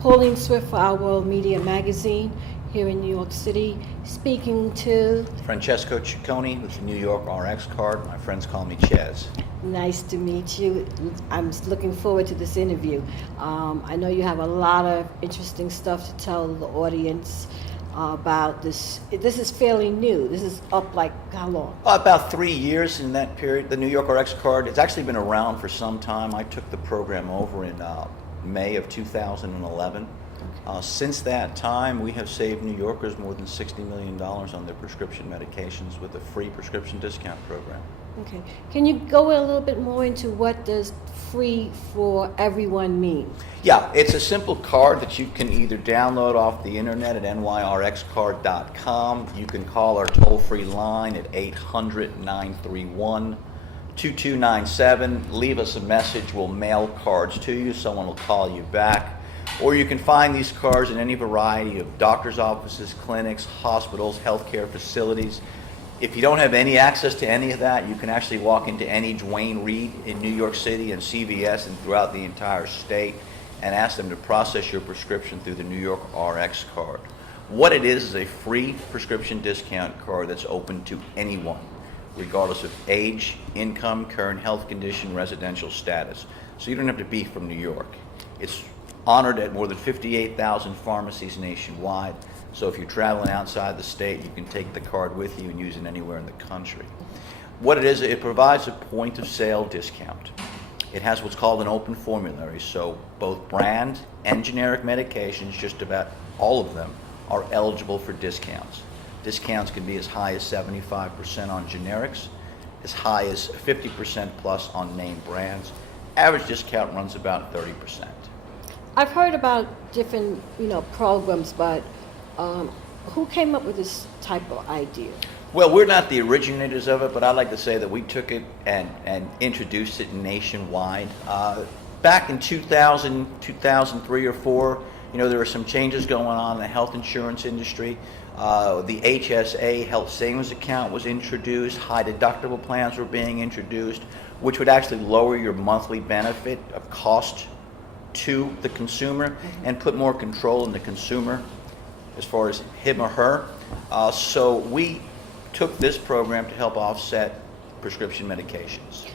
Pauline Swift for Our World Media Magazine here in New York City, speaking to... Francesco Ciccone with the New York RX card. My friends call me Chaz. Nice to meet you. I'm looking forward to this interview. I know you have a lot of interesting stuff to tell the audience about this. This is fairly new. This is up like how long? About 3 years in that period. The New York RX card, it's actually been around for some time. I took the program over in May of 2011. Since that time, we have saved New Yorkers more than $60 million on their prescription medications with a free prescription discount program. Okay. Can you go a little bit more into what does free for everyone mean? Yeah, it's a simple card that you can either download off the internet at nyrxcard.com. You can call our toll-free line at 800-931-2297. Leave us a message. We'll mail cards to you. Someone will call you back. Or you can find these cards in any variety of doctor's offices, clinics, hospitals, healthcare facilities. If you don't have any access to any of that, you can actually walk into any Duane Reade in New York City and CVS and throughout the entire state and ask them to process your prescription through the New York RX card. What it is a free prescription discount card that's open to anyone, regardless of age, income, current health condition, residential status. So you don't have to be from New York. It's honored at more than 58,000 pharmacies nationwide. So if you're traveling outside the state, you can take the card with you and use it anywhere in the country. What it is, it provides a point of sale discount. It has what's called an open formulary, so both brand and generic medications, just about all of them, are eligible for discounts. Discounts can be as high as 75% on generics, as high as 50% plus on name brands. Average discount runs about 30%. I've heard about different, programs, but who came up with this type of idea? Well, we're not the originators of it, but I'd like to say that we took it and introduced it nationwide. Back in 2000, 2003 or 4, there were some changes going on in the health insurance industry. The HSA, Health Savings Account, was introduced. High deductible plans were being introduced, which would actually lower your monthly benefit of cost to the consumer and put more control in the consumer as far as him or her. So we took this program to help offset prescription medications.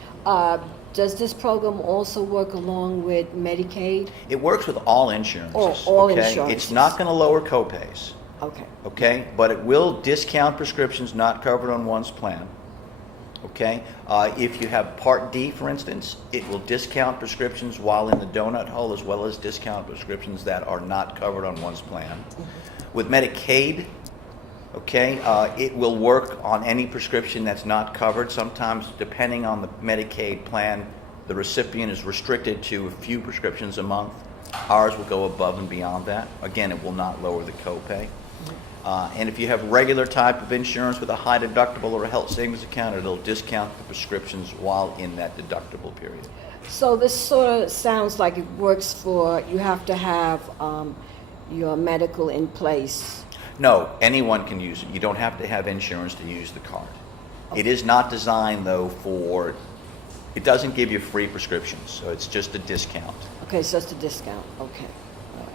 Does this program also work along with Medicaid? It works with all insurances. All okay? insurances. It's not going to lower copays. Okay. Okay, but it will discount prescriptions not covered on one's plan. Okay, if you have Part D, for instance, it will discount prescriptions while in the donut hole, as well as discount prescriptions that are not covered on one's plan. With Medicaid, okay, it will work on any prescription that's not covered. Sometimes, depending on the Medicaid plan, the recipient is restricted to a few prescriptions a month. Ours will go above and beyond that. Again, it will not lower the copay. And if you have regular type of insurance with a high deductible or a health savings account, it'll discount the prescriptions while in that deductible period. So this sort of sounds like it works for, you have to have your medical in place. No, anyone can use it. You don't have to have insurance to use the card. Okay. It is not designed, though, it doesn't give you free prescriptions, so it's just a discount. Okay, so it's a discount. Okay. All right.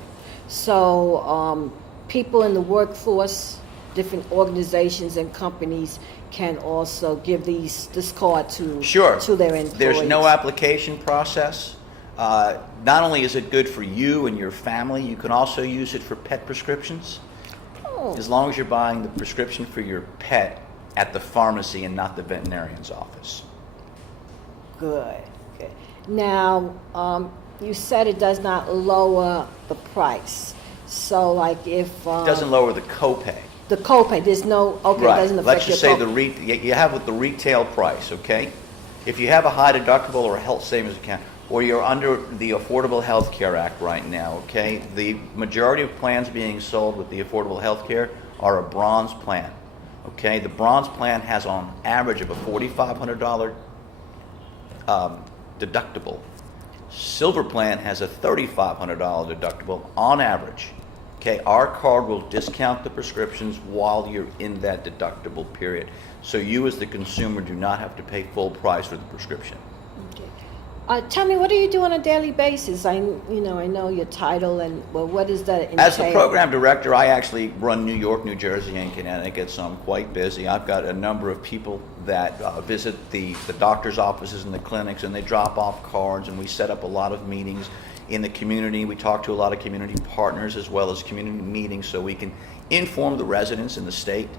So people in the workforce, different organizations and companies can also give this card to their employees. There's no application process. Not only is it good for you and your family, you can also use it for pet prescriptions. Oh. As long as you're buying the prescription for your pet at the pharmacy and not the veterinarian's office. Good. Now, you said it does not lower the price. So, like if... it doesn't lower the copay. The copay, there's no... Okay, right. It doesn't affect Let's just say copay. you have the retail price, okay? If you have a high deductible or a health savings account, or you're under the Affordable Health Care Act right now, okay? The majority of plans being sold with the Affordable Health Care are a bronze plan, okay? The bronze plan has on average of a $4,500 deductible. Silver plan has a $3,500 deductible on average. Okay, our card will discount the prescriptions while you're in that deductible period. So you as the consumer do not have to pay full price for the prescription. Okay. Tell me, what do you do on a daily basis? I know your title, and well, what does that entail? As the program director, I actually run New York, New Jersey, and Connecticut, so I'm quite busy. I've got a number of people that visit the doctor's offices and the clinics, and they drop off cards, and we set up a lot of meetings in the community. We talk to a lot of community partners as well as community meetings, so we can inform the residents in the state,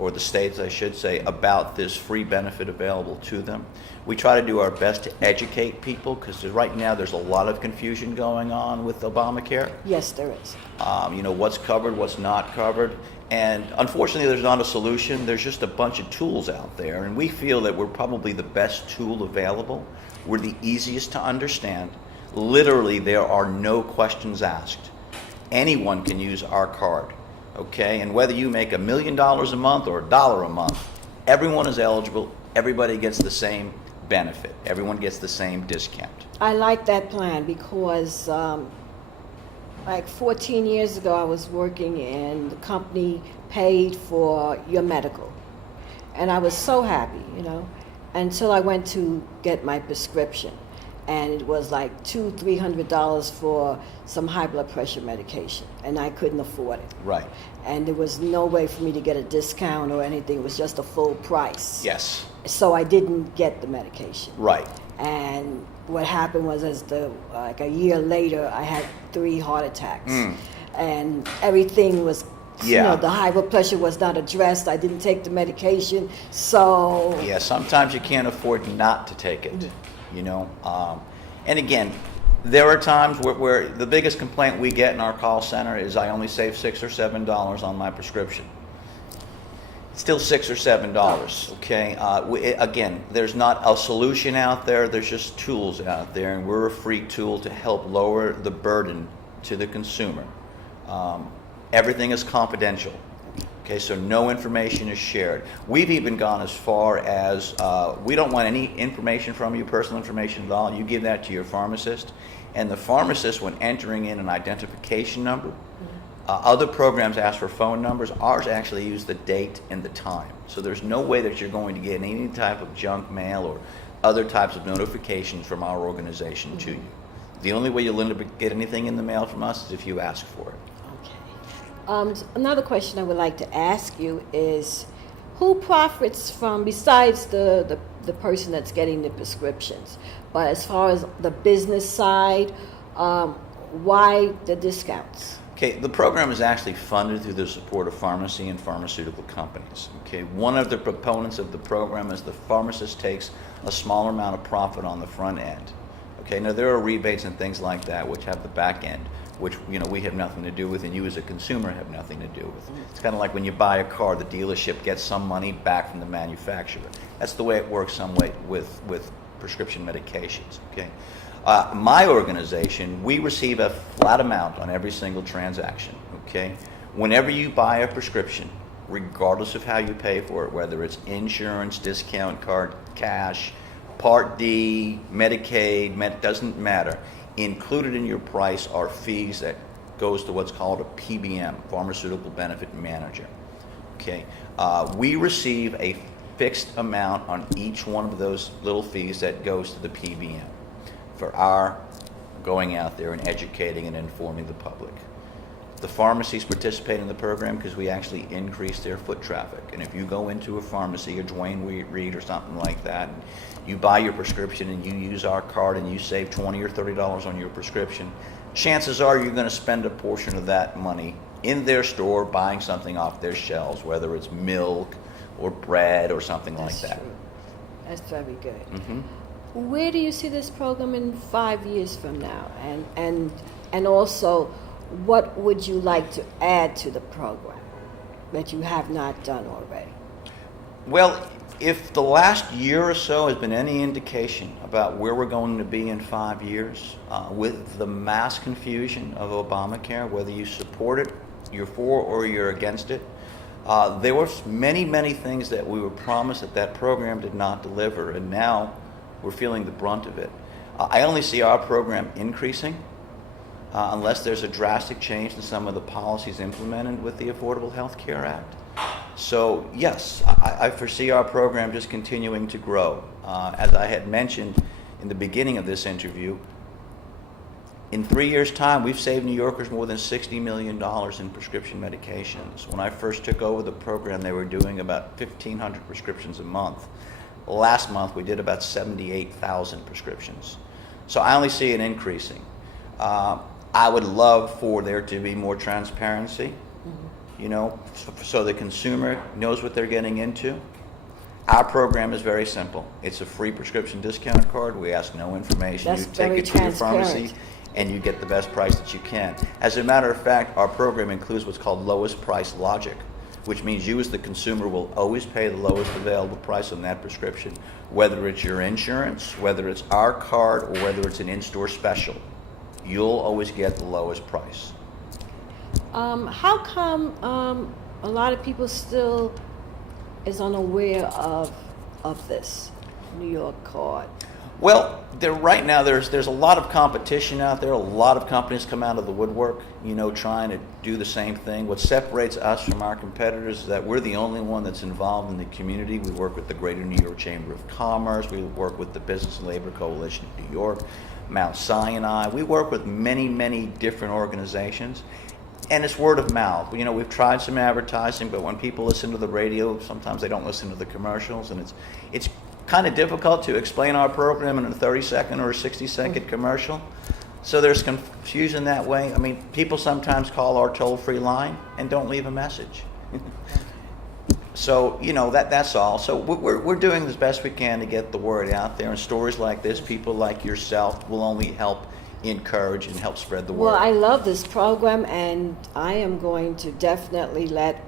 or the states I should say, about this free benefit available to them. We try to do our best to educate people, because right now there's a lot of confusion going on with Obamacare. Yes, there is. What's covered, what's not covered. And unfortunately, there's not a solution. There's just a bunch of tools out there, and we feel that we're probably the best tool available. We're the easiest to understand. Literally, there are no questions asked. Anyone can use our card, okay? And whether you make $1 million a month or $1 a month, everyone is eligible. Everybody gets the same benefit. Everyone gets the same discount. I like that plan because like 14 years ago, I was working and the company paid for your medical. And I was so happy, until I went to get my prescription. And it was like $200-300 for some high blood pressure medication, and I couldn't afford it. Right. And there was no way for me to get a discount or anything. It was just a full price. Yes. So I didn't get the medication. Right. And what happened was, like a year later, I had 3 heart attacks, and everything was. Yeah. The high blood pressure was not addressed. I didn't take the medication, so. Yeah. Sometimes you can't afford not to take it. And again, there are times where the biggest complaint we get in our call center is I only save $6 or $7 on my prescription. It's still $6 or $7, okay? Again, there's not a solution out there. There's just tools out there, and we're a free tool to help lower the burden to the consumer. Everything is confidential. Okay, so no information is shared. We've even gone as far as we don't want any information from you, personal information at all. You give that to your pharmacist, and the pharmacist, when entering in an identification number, other programs ask for phone numbers. Ours actually use the date and the time. So there's no way that you're going to get any type of junk mail or other types of notifications from our organization to you. The only way you'll end up get anything in the mail from us is if you ask for it. Another question I would like to ask you is, who profits from, besides the person that's getting the prescriptions, but as far as the business side, why the discounts? Okay, the program is actually funded through the support of pharmacy and pharmaceutical companies. Okay, one of the proponents of the program is the pharmacist takes a smaller amount of profit on the front end. Okay, now there are rebates and things like that which have the back end, which we have nothing to do with, and you as a consumer have nothing to do with. It's kind of like when you buy a car, the dealership gets some money back from the manufacturer. That's the way it works some way with prescription medications. Okay, my organization, we receive a flat amount on every single transaction. Okay, whenever you buy a prescription, regardless of how you pay for it, whether it's insurance, discount card, cash, Part D, Medicaid, doesn't matter. Included in your price are fees that goes to what's called a PBM, Pharmaceutical Benefit Manager. Okay, we receive a fixed amount on each one of those little fees that goes to the PBM for our going out there and educating and informing the public. The pharmacies participate in the program because we actually increase their foot traffic. And if you go into a pharmacy, or Dwayne Reed or something like that, and you buy your prescription and you use our card and you save $20 or $30 on your prescription, chances are you're going to spend a portion of that money in their store buying something off their shelves, whether it's milk or bread or something like that. True. That's very good. Mm-hmm. Where do you see this program in 5 years from now? And also, what would you like to add to the program that you have not done already? Well, if the last year or so has been any indication about where we're going to be in 5 years, with the mass confusion of Obamacare, whether you support it, you're for, or you're against it, there were many, many things that we were promised that program did not deliver, and now we're feeling the brunt of it. I only see our program increasing unless there's a drastic change in some of the policies implemented with the Affordable Health Care Act. So yes, I foresee our program just continuing to grow. As I had mentioned, in the beginning of this interview, in 3 years' time, we've saved New Yorkers more than $60 million in prescription medications. When I first took over the program, they were doing about 1,500 prescriptions a month. Last month, we did about 78,000 prescriptions. So I only see it increasing. I would love for there to be more transparency, you know, so the consumer knows what they're getting into. Our program is very simple. It's a free prescription discount card. We ask no information. That's You take very it to your transparent. pharmacy and you get the best price that you can. As a matter of fact, our program includes what's called lowest price logic, which means you as the consumer will always pay the lowest available price on that prescription, whether it's your insurance, whether it's our card, or whether it's an in-store special. You'll always get the lowest price. How come a lot of people still is unaware of this New York card? Well, right now there's a lot of competition out there. A lot of companies come out of the woodwork, you know, trying to do the same thing. What separates us from our competitors is that we're the only one that's involved in the community. We work with the Greater New York Chamber of Commerce. We work with the Business and Labor Coalition of New York, Mount Sinai. We work with many, many different organizations. And it's word of mouth. You know, we've tried some advertising, but when people listen to the radio, sometimes they don't listen to the commercials, and it's kind of difficult to explain our program in a 30-second or a 60-second commercial. So there's confusion that way. I mean, people sometimes call our toll-free line and don't leave a message. So, you know, that's all. So we're doing as best we can to get the word out there, and stories like this, people like yourself, will only help encourage and help spread the word. Well, I love this program, and I am going to definitely let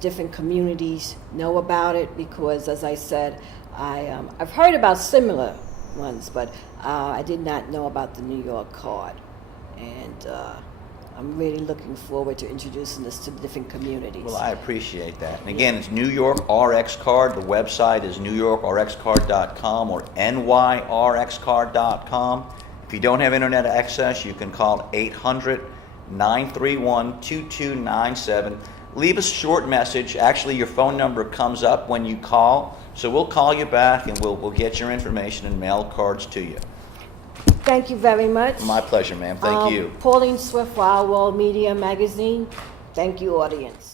different communities know about it because, as I said, I've heard about similar ones, but I did not know about the New York card, and I'm really looking forward to introducing this to different communities. Well, I appreciate that. And again, it's New York RX Card. The website is newyorkrxcard.com or nyrxcard.com. If you don't have internet access, you can call 800-931-2297. Leave a short message. Actually, your phone number comes up when you call, so we'll call you back and we'll get your information and mail cards to you. Thank you very much. My pleasure, ma'am. Thank you. Pauline Swift for Our World Media Magazine. Thank you, audience.